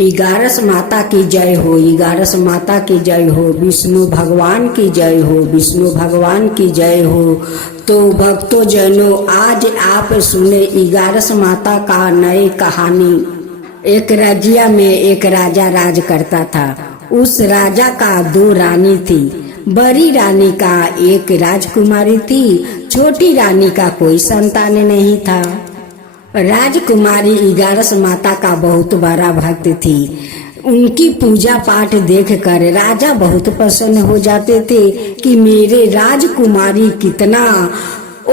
इगारस माता की जय हो, इगारस माता की जय हो, विष्णु भगवान की जय हो, विष्णु भगवान की जय हो। तो भक्तों जनों, आज आप सुने इगारस माता का नई कहानी। एक राज्य में एक राजा राज करता था। उस राजा का दो रानी थी। बड़ी रानी का एक राजकुमारी थी, छोटी रानी का कोई संतान नहीं था। राजकुमारी इगारस माता का बहुत बड़ा भक्त थी। उनकी पूजा पाठ देखकर राजा बहुत प्रसन्न हो जाते थे कि मेरे राजकुमारी कितना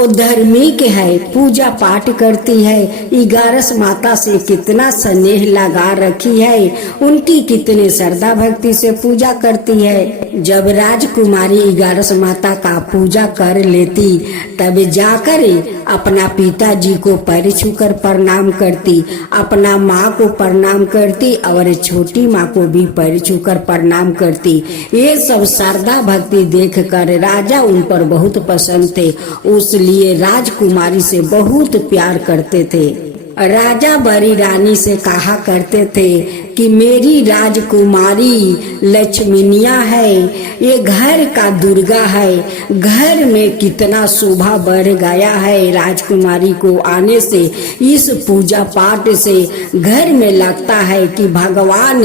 धार्मिक है, पूजा पाठ करती है, इगारस माता से कितना स्नेह लगा रखी है, उनकी कितने श्रद्धा भक्ति से पूजा करती है। जब राजकुमारी इगारस माता का पूजा कर लेती तब जाकर अपना पिताजी को पैर छूकर प्रणाम करती, अपना माँ को प्रणाम करती और छोटी माँ को भी पैर छूकर प्रणाम करती। ये सब श्रद्धा भक्ति देखकर राजा उन पर बहुत प्रसन्न थे, इसलिए राजकुमारी से बहुत प्यार करते थे। राजा बड़ी रानी से कहा करते थे कि मेरी राजकुमारी लक्ष्मीनिया है, ये घर का दुर्गा है, घर में कितना शोभा बढ़ गया है। राजकुमारी को आने से, इस पूजा पाठ से घर में लगता है कि भगवान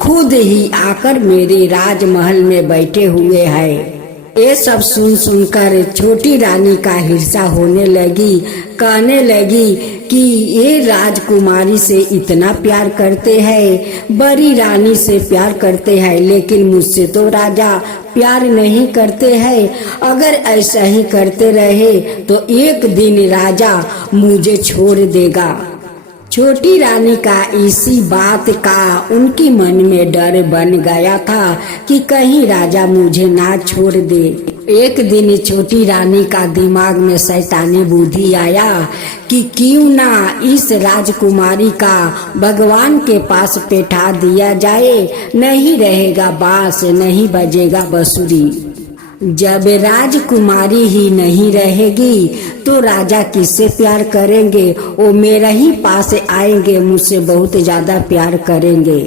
खुद ही आकर मेरे राजमहल में बैठे हुए हैं। ये सब सुन सुनकर छोटी रानी का हिर्सा होने लगी, कहने लगी कि ये राजकुमारी से इतना प्यार करते हैं, बड़ी रानी से प्यार करते हैं, लेकिन मुझसे तो राजा प्यार नहीं करते हैं। अगर ऐसा ही करते रहे तो एक दिन राजा मुझे छोड़ देगा। छोटी रानी का इसी बात का उनकी मन में डर बन गया था कि कहीं राजा मुझे ना छोड़ दे। एक दिन छोटी रानी का दिमाग में शैतानी बुद्धि आया कि क्यों ना इस राजकुमारी का भगवान के पास बैठा दिया जाए, नहीं रहेगा बांस, नहीं बजेगा बांसुरी। जब राजकुमारी ही नहीं रहेगी तो राजा किससे प्यार करेंगे, वो मेरा ही पास आएंगे, मुझसे बहुत ज्यादा प्यार करेंगे।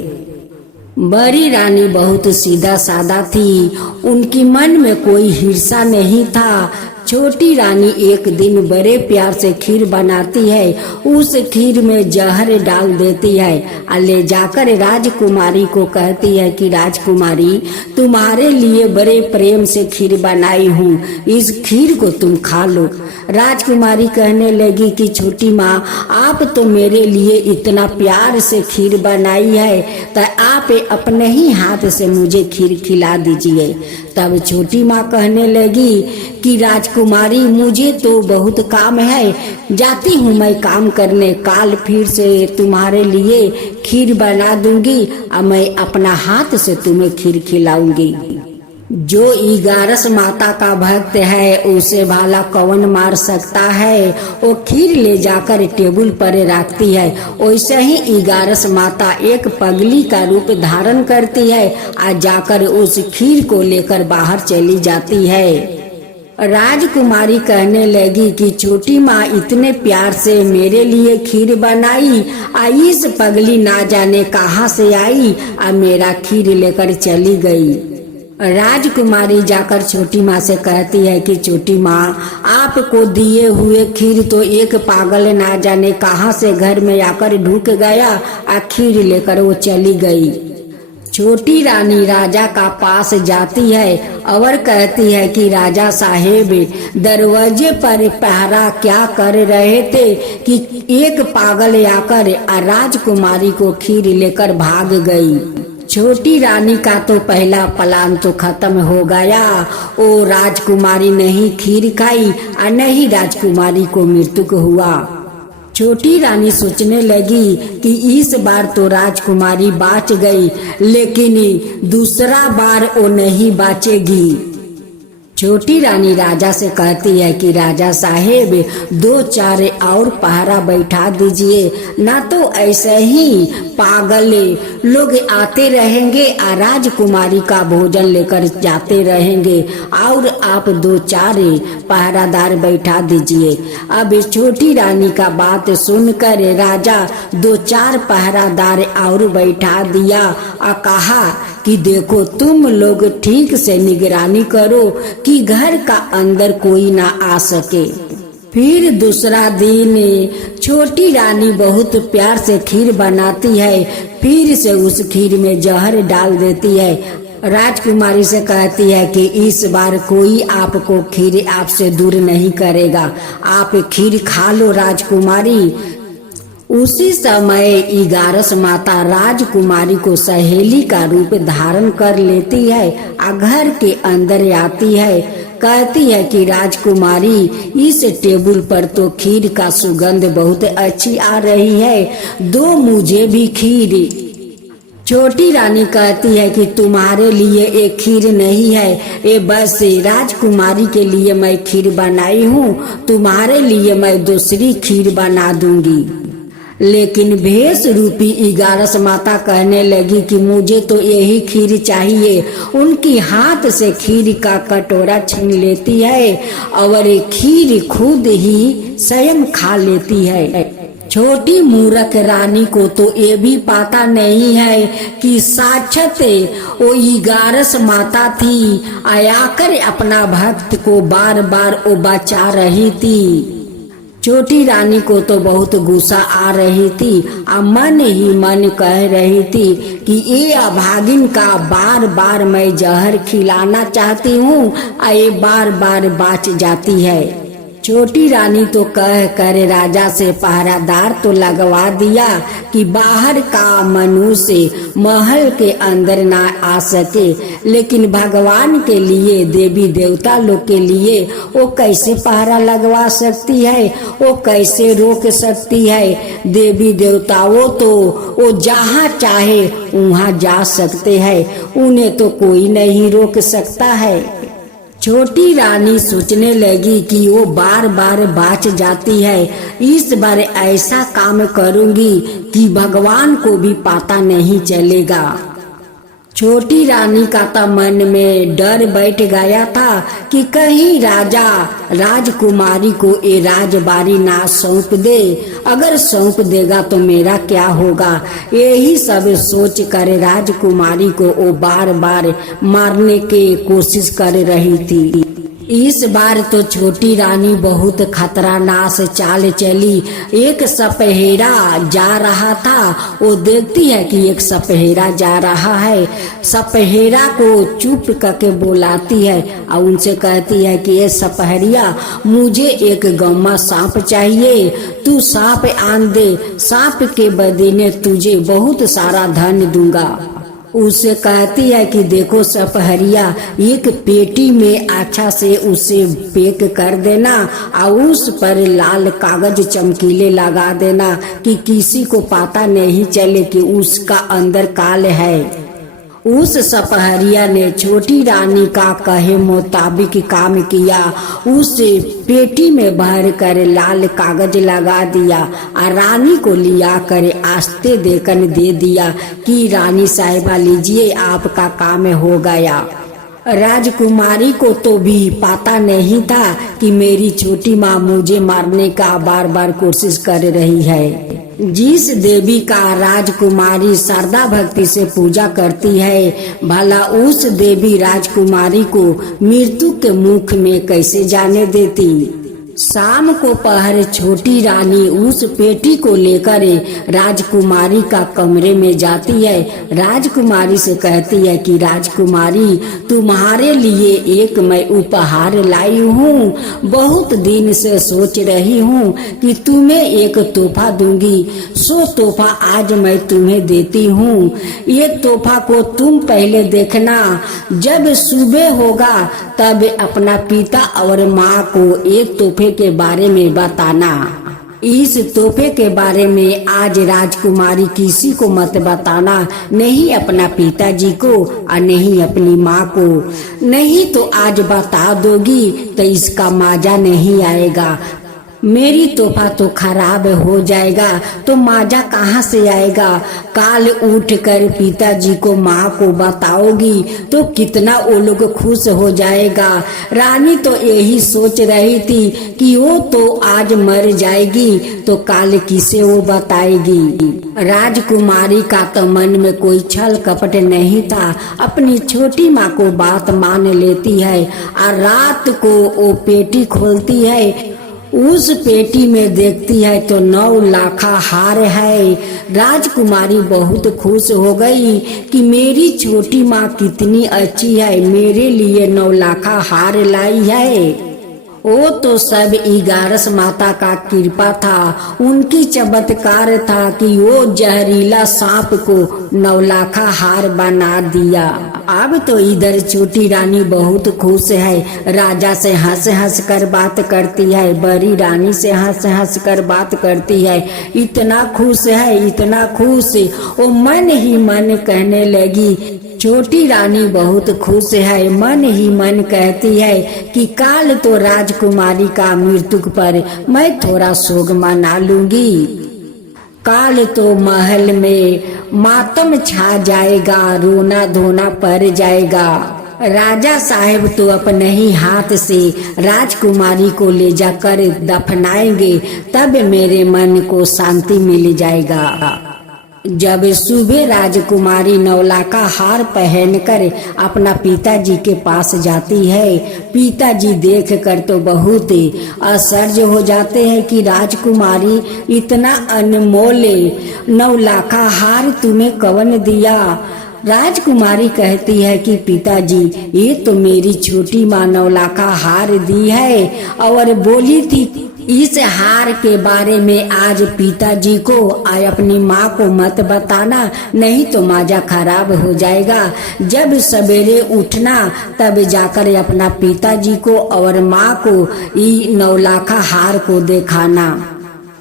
बड़ी रानी बहुत सीधा सादा थी, उनकी मन में कोई हिर्सा नहीं था। छोटी रानी एक दिन बड़े प्यार से खीर बनाती है, उस खीर में जहर डाल देती है और ले जाकर राजकुमारी को कहती है कि राजकुमारी, तुम्हारे लिए बड़े प्रेम से खीर बनाई हूँ, इस खीर को तुम खा लो। राजकुमारी कहने लगी कि छोटी माँ, आप तो मेरे लिए इतना प्यार से खीर बनाई है, तो आप अपने ही हाथ से मुझे खीर खिला दीजिए। तब छोटी माँ कहने लगी कि राजकुमारी, मुझे तो बहुत काम है, जाती हूँ मैं काम करने, काल फिर से तुम्हारे लिए खीर बना दूंगी और मैं अपना हाथ से तुम्हें खीर खिलाऊंगी। जो इगारस माता का भक्त है उसे भाला कौन मार सकता है। वो खीर ले जाकर टेबल पर रखती है। वैसे ही इगारस माता एक पगली का रूप धारण करती है और जाकर उस खीर को लेकर बाहर चली जाती है। राजकुमारी कहने लगी कि छोटी माँ इतने प्यार से मेरे लिए खीर बनाई, इस पगली ना जाने कहाँ से आई और मेरा खीर लेकर चली गई। राजकुमारी जाकर छोटी माँ से कहती है कि छोटी माँ, आपको दिए हुए खीर तो एक पागल ना जाने कहाँ से घर में आकर ढुक गया और खीर लेकर वो चली गई। छोटी रानी राजा का पास जाती है और कहती है कि राजा साहेब, दरवाजे पर पहरा क्या कर रहे थे कि एक पागल आकर राजकुमारी को खीर लेकर भाग गई। छोटी रानी का तो पहला प्लान तो खत्म हो गया। वो राजकुमारी नहीं खीर खाई और नहीं राजकुमारी को मृत्यु हुआ। छोटी रानी सोचने लगी कि इस बार तो राजकुमारी बच गई, लेकिन दूसरा बार वो नहीं बचेगी। छोटी रानी राजा से कहती है कि राजा साहेब, 2-4 और पहरा बैठा दीजिए, ना तो ऐसे ही पागल लोग आते रहेंगे और राजकुमारी का भोजन लेकर जाते रहेंगे और आप 2-4 पहरादार बैठा दीजिए। अब छोटी रानी का बात सुनकर राजा 2-4 पहरादार और बैठा दिया और कहा कि देखो तुम लोग ठीक से निगरानी करो कि घर का अंदर कोई ना आ सके। फिर दूसरा दिन छोटी रानी बहुत प्यार से खीर बनाती है, फिर से उस खीर में जहर डाल देती है। राजकुमारी से कहती है कि इस बार कोई आपको खीर आपसे दूर नहीं करेगा, आप खीर खा लो राजकुमारी। उसी समय 11 माता राजकुमारी को सहेली का रूप धारण कर लेती है और घर के अंदर आती है। कहती है कि राजकुमारी इस टेबल पर तो खीर का सुगंध बहुत अच्छी आ रही है, दो मुझे भी खीर। छोटी रानी कहती है कि तुम्हारे लिए एक खीर नहीं है, ये बस राजकुमारी के लिए मैं खीर बनाई हूँ, तुम्हारे लिए मैं दूसरी खीर बना दूंगी। लेकिन भेष रूपी 11 माता कहने लगी कि मुझे तो यही खीर चाहिए। उनकी हाथ से खीर का कटोरा छीन लेती है और खीर खुद ही स्वयं खा लेती है। छोटी मूर्ख रानी को तो ये भी पता नहीं है कि साक्षात वो 11 माता थी, आकर अपना भक्त को बार बार वो बचा रही थी। छोटी रानी को तो बहुत गुस्सा आ रही थी और मन ही मन कह रही थी कि ये अभागिन का बार बार मैं जहर खिलाना चाहती हूँ और ये बार बार बाच जाती है। छोटी रानी तो कह कर राजा से पहरादार तो लगवा दिया कि बाहर का मनुष्य महल के अंदर ना आ सके, लेकिन भगवान के लिए, देवी देवता लोग के लिए वो कैसे पहरा लगवा सकती है, वो कैसे रोक सकती है। देवी देवता वो जहाँ चाहे वहाँ जा सकते हैं, उन्हें तो कोई नहीं रोक सकता है। छोटी रानी सोचने लगी कि वो बार बार बाच जाती है, इस बार ऐसा काम करूंगी कि भगवान को भी पता नहीं चलेगा। छोटी रानी का तो मन में डर बैठ गया था कि कहीं राजा राजकुमारी को ये राजबारी ना सौंप दे, अगर सौंप देगा तो मेरा क्या होगा। यही सब सोच कर राजकुमारी को वो बार बार मारने की कोशिश कर रही थी। इस बार तो छोटी रानी बहुत खतरनाक चाल चली। एक सपहेरा जा रहा था, वो देखती है कि एक सपहेरा जा रहा है, सपहेरा को चुप करके बुलाती है और उनसे कहती है कि ये सपहरिया, मुझे एक गम्मा सांप चाहिए, तू सांप आन दे, सांप के बदले तुझे बहुत सारा धन दूंगा। उसे कहती है कि देखो सपहरिया, एक पेटी में अच्छा से उसे पैक कर देना और उस पर लाल कागज चमकीले लगा देना कि किसी को पता नहीं चले कि उसका अंदर काल है। उस सपहरिया ने छोटी रानी का कहे मुताबिक काम किया, उस पेटी में भर कर लाल कागज लगा दिया और रानी को लिया कर आस्ते देकर दे दिया कि रानी साहिबा लीजिए, आपका काम हो गया। राजकुमारी को तो भी पता नहीं था कि मेरी छोटी माँ मुझे मारने का बार बार कोशिश कर रही है। जिस देवी का राजकुमारी श्रद्धा भक्ति से पूजा करती है, भला उस देवी राजकुमारी को मृत्यु के मुख में कैसे जाने देती। शाम को पहर छोटी रानी उस पेटी को लेकर राजकुमारी का कमरे में जाती है। राजकुमारी से कहती है कि राजकुमारी, तुम्हारे लिए एक मैं उपहार लाई हूँ, बहुत दिन से सोच रही हूँ कि तुम्हें एक तोहफा दूंगी, सो तोहफा आज मैं तुम्हें देती हूँ। ये तोहफा को तुम पहले देखना, जब सुबह होगा तब अपना पिता और माँ को एक तोहफे के बारे में बताना। इस तोहफे के बारे में आज राजकुमारी किसी को मत बताना, नहीं अपना पिताजी को और नहीं अपनी माँ को, नहीं तो आज बता दोगी तो इसका मजा नहीं आएगा। मेरी तोहफा तो खराब हो जाएगा तो माजा कहाँ से आएगा। काल उठ कर पिताजी को माँ को बताओगी तो कितना वो लोग खुश हो जाएगा। रानी तो यही सोच रही थी कि वो तो आज मर जाएगी तो काल किसे वो बताएगी। राजकुमारी का तो मन में कोई छल कपट नहीं था, अपनी छोटी माँ को बात मान लेती है और रात को वो पेटी खोलती है। उस पेटी में देखती है तो 9 लाखा हार है। राजकुमारी बहुत खुश हो गई कि मेरी छोटी माँ कितनी अच्छी है, मेरे लिए 9 लाखा हार लाई है। वो तो सब 11 माता का कृपा था, उनकी चमत्कार था कि वो जहरीला सांप को 9 लाखा हार बना दिया। अब तो इधर छोटी रानी बहुत खुश है, राजा से हंस हंस कर बात करती है, बड़ी रानी से हंस हंस कर बात करती है। इतना खुश है, इतना खुश, वो मन ही मन कहने लगी। छोटी रानी बहुत खुश है, मन ही मन कहती है कि काल तो राजकुमारी का मृत्यु पर मैं थोड़ा शोक मना लूंगी। काल तो महल में मातम छा जाएगा, रोना धोना पड़ जाएगा। राजा साहब तो अपने ही हाथ से राजकुमारी को ले जाकर दफनाएंगे, तब मेरे मन को शांति मिल जाएगा। जब सुबह राजकुमारी 9 लाखा हार पहनकर अपना पिताजी के पास जाती है, पिताजी देखकर तो बहुत आश्चर्य हो जाते हैं कि राजकुमारी इतना अनमोल 9 लाखा हार तुम्हें कौन दिया। राजकुमारी कहती है कि पिताजी ये तो मेरी छोटी माँ 9 लाखा हार दी है और बोली थी इस हार के बारे में आज पिताजी को और अपनी माँ को मत बताना, नहीं तो माजा खराब हो जाएगा। जब सवेरे उठना तब जाकर अपना पिताजी को और माँ को ये 9 लाखा हार को दिखाना।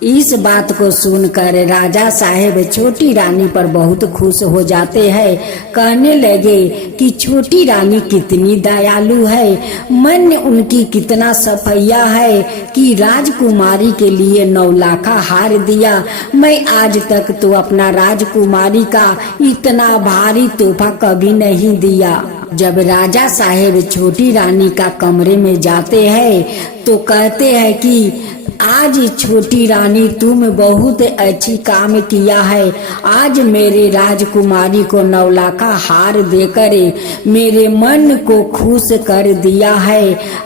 इस बात को सुनकर राजा साहेब छोटी रानी पर बहुत खुश हो जाते हैं, कहने लगे कि छोटी रानी कितनी दयालु है, मन उनकी कितना सफैया है कि राजकुमारी के लिए 9 लाखा हार दिया। मैं आज तक तो अपना राजकुमारी का इतना भारी तोहफा कभी नहीं दिया। जब राजा साहेब छोटी रानी का कमरे में जाते हैं तो कहते हैं कि आज छोटी रानी तुम बहुत अच्छी काम किया है, आज मेरे राजकुमारी को 9 लाखा हार देकर मेरे मन को खुश कर दिया है।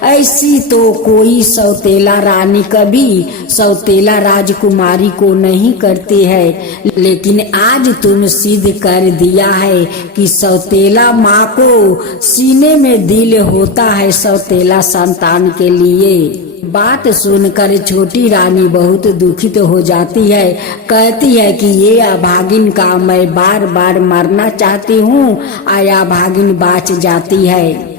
ऐसी तो कोई सौतेला रानी कभी सौतेला राजकुमारी को नहीं करती है, लेकिन आज तुम सिद्ध कर दिया है कि सौतेला माँ को सीने में दिल होता है सौतेला संतान के लिए। बात सुनकर छोटी रानी बहुत दुखित हो जाती है, कहती है कि ये अभागिन का मैं बार बार मरना चाहती हूँ, आया भागिन बाच जाती है।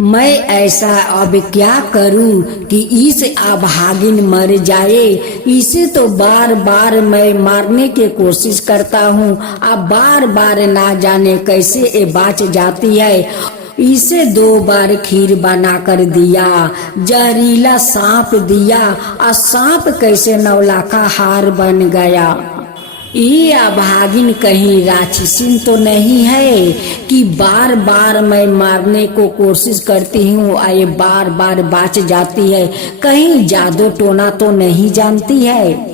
मैं ऐसा अब क्या करूं कि इस अभागिन मर जाए। इसे तो बार बार मैं मारने की कोशिश करता हूँ, अब बार बार ना जाने कैसे ये बाच जाती है। इसे 2 बार खीर बना कर दिया, जहरीला सांप दिया और सांप कैसे 9 लाखा हार बन गया। ये अभागिन कहीं राक्षसी तो नहीं है कि बार बार मैं मारने को कोशिश करती हूँ और ये बार बार बाच जाती है, कहीं जादू टोना तो नहीं जानती है।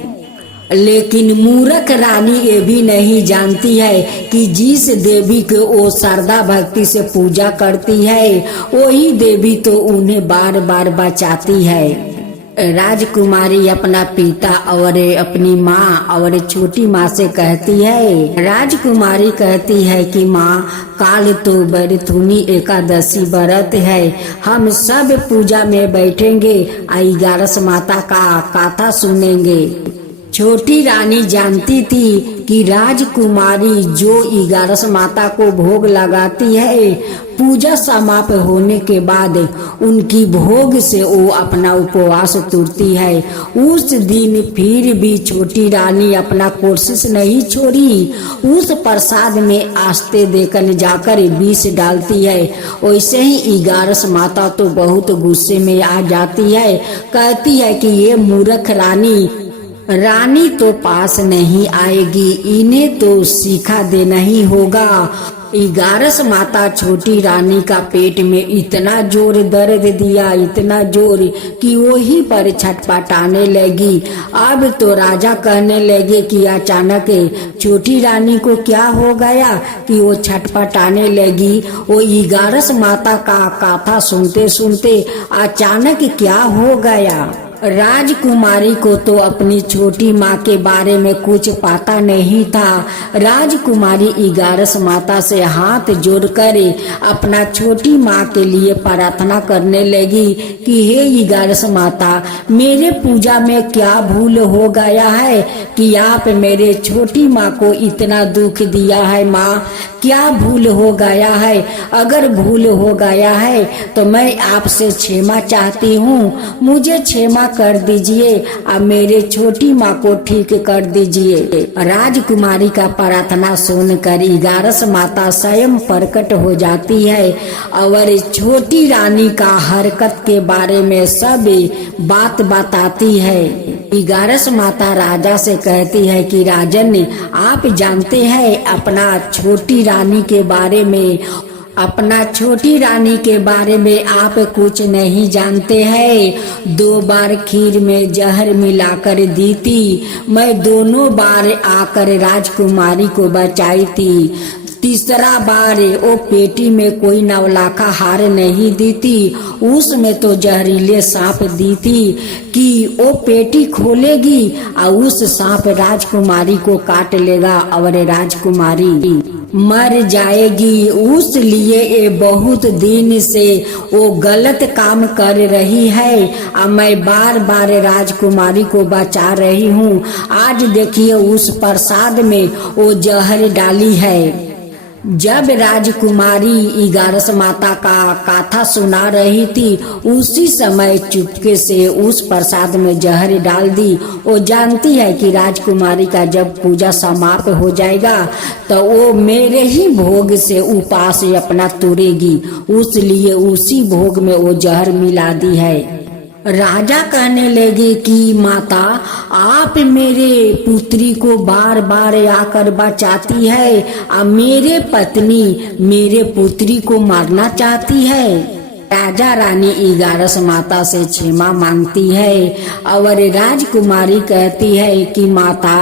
लेकिन मूर्ख रानी ये भी नहीं जानती है कि जिस देवी को वो श्रद्धा भक्ति से पूजा करती है वही देवी तो उन्हें बार बार बचाती है। राजकुमारी अपना पिता और अपनी माँ और छोटी माँ से कहती है, राजकुमारी कहती है कि माँ काल तो बरथुनी एकादशी व्रत है, हम सब पूजा में बैठेंगे, 11 माता का कथा सुनेंगे। छोटी रानी जानती थी कि राजकुमारी जो 11 माता को भोग लगाती है, पूजा समाप्त होने के बाद उनकी भोग से वो अपना उपवास तोड़ती है। उस दिन फिर भी छोटी रानी अपना कोशिश नहीं छोड़ी। उस प्रसाद में आस्ते देकर जाकर विष डालती है। वैसे ही 11 माता तो बहुत गुस्से में आ जाती है। कहती है कि ये मूर्ख रानी तो पास नहीं आएगी, इन्हें तो सिखा देना ही होगा। 11 माता छोटी रानी का पेट में इतना जोर दर्द दिया, इतना जोर कि वो ही पर छटपटाने लगी। अब तो राजा कहने लगे कि अचानक छोटी रानी को क्या हो गया कि वो छटपटाने लगी। वो 11 माता का कथा सुनते सुनते अचानक क्या हो गया। राजकुमारी को तो अपनी छोटी माँ के बारे में कुछ पता नहीं था। राजकुमारी 11 माता से हाथ जोड़कर अपना छोटी माँ के लिए प्रार्थना करने लगी कि हे 11 माता, मेरे पूजा में क्या भूल हो गया है कि आप मेरे छोटी माँ को इतना दुख दिया है। माँ, क्या भूल हो गया है? अगर भूल हो गया है तो मैं आपसे क्षमा चाहती हूँ, मुझे क्षमा कर दीजिए और मेरे छोटी माँ को ठीक कर दीजिए। राजकुमारी का प्रार्थना सुनकर 11 माता स्वयं प्रकट हो जाती है और छोटी रानी का हरकत के बारे में सब बात बताती है। 11 माता राजा से कहती है कि राजन, आप जानते हैं अपना छोटी रानी के बारे में आप कुछ नहीं जानते हैं। 2 बार खीर में जहर मिलाकर दी थी, मैं दोनों बार आकर राजकुमारी को बचाई थी। तीसरा बार वो पेटी में कोई नवलाखा हार नहीं दी थी, उसमें तो जहरीले सांप दी थी कि वो पेटी खोलेगी और उस सांप राजकुमारी को काट लेगा और राजकुमारी मर जाएगी। उस लिए ये बहुत दिन से वो गलत काम कर रही है और मैं बार बार राजकुमारी को बचा रही हूँ। आज देखिए उस प्रसाद में वो जहर डाली है। जब राजकुमारी 11 माता का कथा सुना रही थी, उसी समय चुपके से उस प्रसाद में जहर डाल दी। वो जानती है कि राजकुमारी का जब पूजा समाप्त हो जाएगा तो वो मेरे ही भोग से उपास अपना तुरेगी, उसलिए उसी भोग में वो जहर मिला दी है। राजा कहने लगे कि माता, आप मेरे पुत्री को बार बार आकर बचाती है और मेरे पत्नी मेरे पुत्री को मारना चाहती है। राजा रानी 11 माता से क्षमा मांगती है और राजकुमारी कहती है कि माता,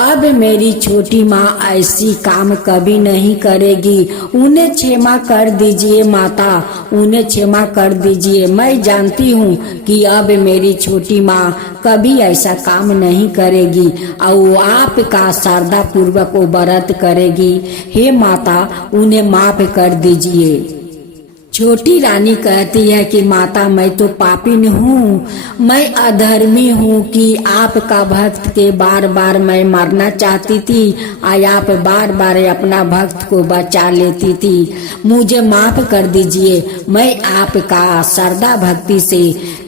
अब मेरी छोटी माँ ऐसी काम कभी नहीं करेगी, उन्हें क्षमा कर दीजिए माता, उन्हें क्षमा कर दीजिए। मैं जानती हूँ कि अब मेरी छोटी माँ कभी ऐसा काम नहीं करेगी और वो आपका श्रद्धा पूर्वक वो व्रत करेगी। हे माता, उन्हें माफ कर दीजिए। छोटी रानी कहती है कि माता, मैं तो पापिन हूँ, मैं अधर्मी हूँ कि आपका भक्त के बार बार मैं मारना चाहती थी और आप बार बार अपना भक्त को बचा लेती थी, मुझे माफ कर दीजिए। मैं आपका श्रद्धा भक्ति से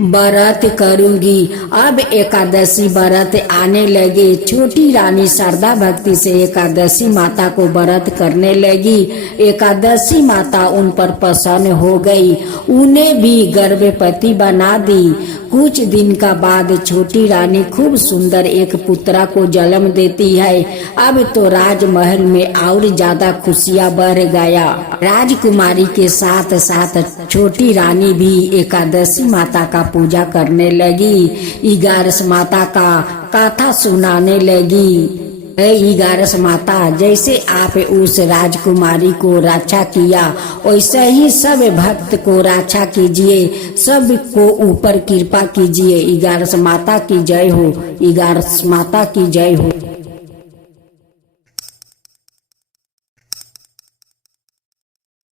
व्रत करूंगी। अब एकादशी व्रत आने लगे। छोटी रानी श्रद्धा भक्ति से एकादशी माता को व्रत करने लगी। एकादशी माता उन पर प्रसन्न हो गई, उन्हें भी गर्भवती बना दी। कुछ दिन का बाद छोटी रानी खूब सुंदर एक पुत्रा को जन्म देती है। अब तो राजमहल में और ज्यादा खुशियां बढ़ गया। राजकुमारी के साथ साथ छोटी रानी भी एकादशी माता का पूजा करने लगी, 11 माता का कथा सुनाने लगी। 11 माता, जैसे आप उस राजकुमारी को रक्षा किया वैसे ही सब भक्त को रक्षा कीजिए, सब को ऊपर कृपा कीजिए। 11 माता की जय हो, 11 माता की जय हो।